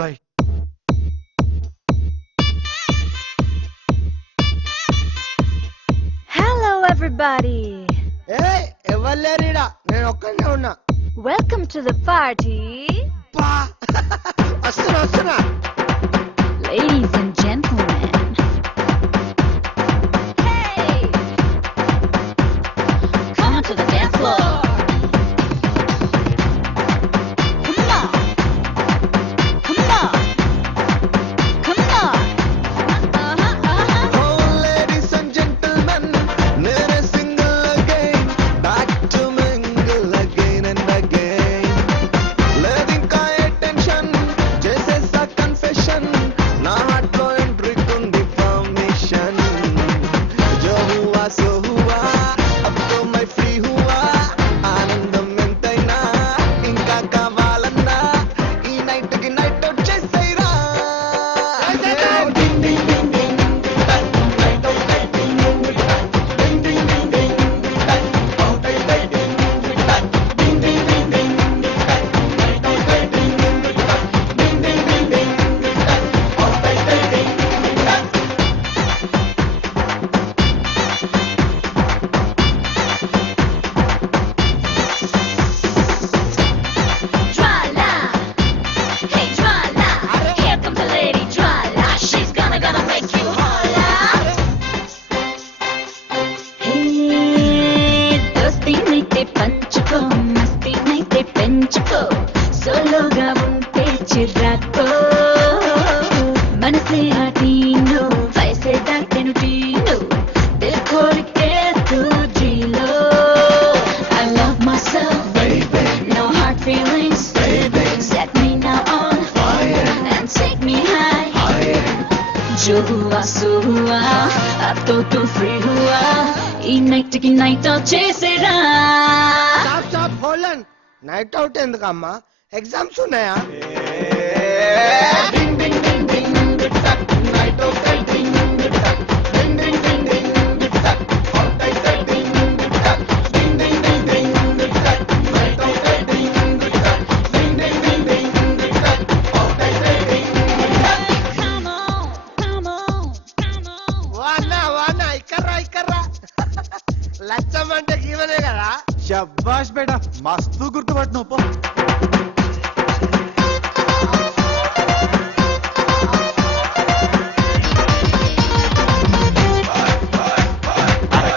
Bye. Hello, everybody. ఏ ఎవరు లేరీడా, నేను ఒక్కనే ఉన్నా. Welcome to the party. పా వస్తున్నా వస్తున్నా. Ladies and gentlemen. Hey! Come on to the dance floor. Come on. Come on. Come on. Oh, ladies and gentlemen, నేనే single again, back to mingle again and again. లేదింకా ఏ tension, చేసేసా confession, నా heart లో ఎంట్రీకి ఉంది పర్మిషన్. జో హువా సో హువా, అబ్ తో మై ఫ్రీ హువా, ఆనందం ఎంతైనా ఇంకా కావాలన్నా ఈ నైట్ కి నైట్ అవుట్ చేసేరా. Jwala. Hey, Jwala. Here comes the lady Jwala. She's gonna make you holla. Hey, దోస్తీ నైతే పంచుకో, మస్తీ నైతే పెంచుకో, సోలోగా ఉంటే చిరాకో, మనసే ఆటీను, వయసే దాటెను టీను, దిల్ ఖోల్కే తూ జీలో. I love myself, baby, no hard feelings, baby, set me now on fire and take me high. जो हुआ सो हुआ, अब तो तू फ्री हुआ, ఈ నైట్ కి నైట్ అవుట్ చేసేరా. Stop stop hold on. Night out ఎందుకమ్మా, ఎగ్జామ్స్ ఉన్నాయా? Come on, come on, come on. వానా వానా, ఇక్కర్రా ఇక్కర్రా. లచ్చం అంటే గీవనే కదా. శబ్బాష్ బేటా, మస్తు గుర్తుపట్టినావు పో.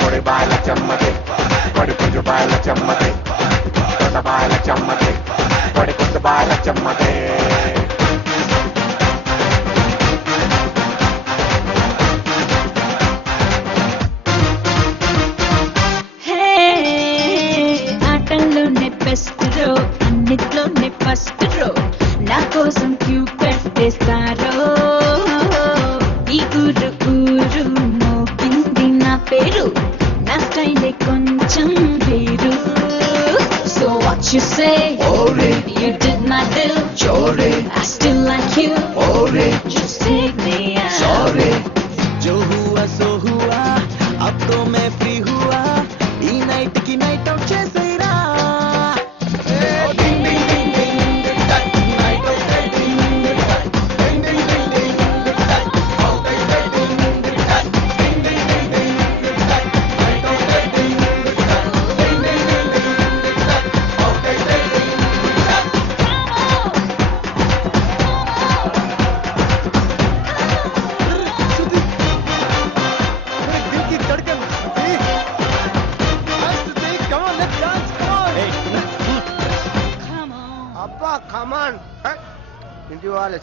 Corre baila chammate, corre conjo baila chammate, corre baila chammate, corre conjo baila chammate. ఆటల్లోనే బెస్ట్ రో, అన్నిట్లోనే ఫస్ట్ రో, నా కోసం క్యూ పెట్టేస్తారో. ఈ ఊరు ఊరు మోగింది నా పేరు, నా స్టైలే కొంచెం వేరు. So what you say? You did my bill. I still like you. Just take me out. जो हुआ सो हुआ, अब तो मैं फ्री हुआ, ఈ నైట్ కి నైట్ అవుట్ చేసేరా. దిల్కి ధడ్కన్, come on, let's dance, come on. Come on. అబ్బా కమాన్ ఇంటి వాళ్ళే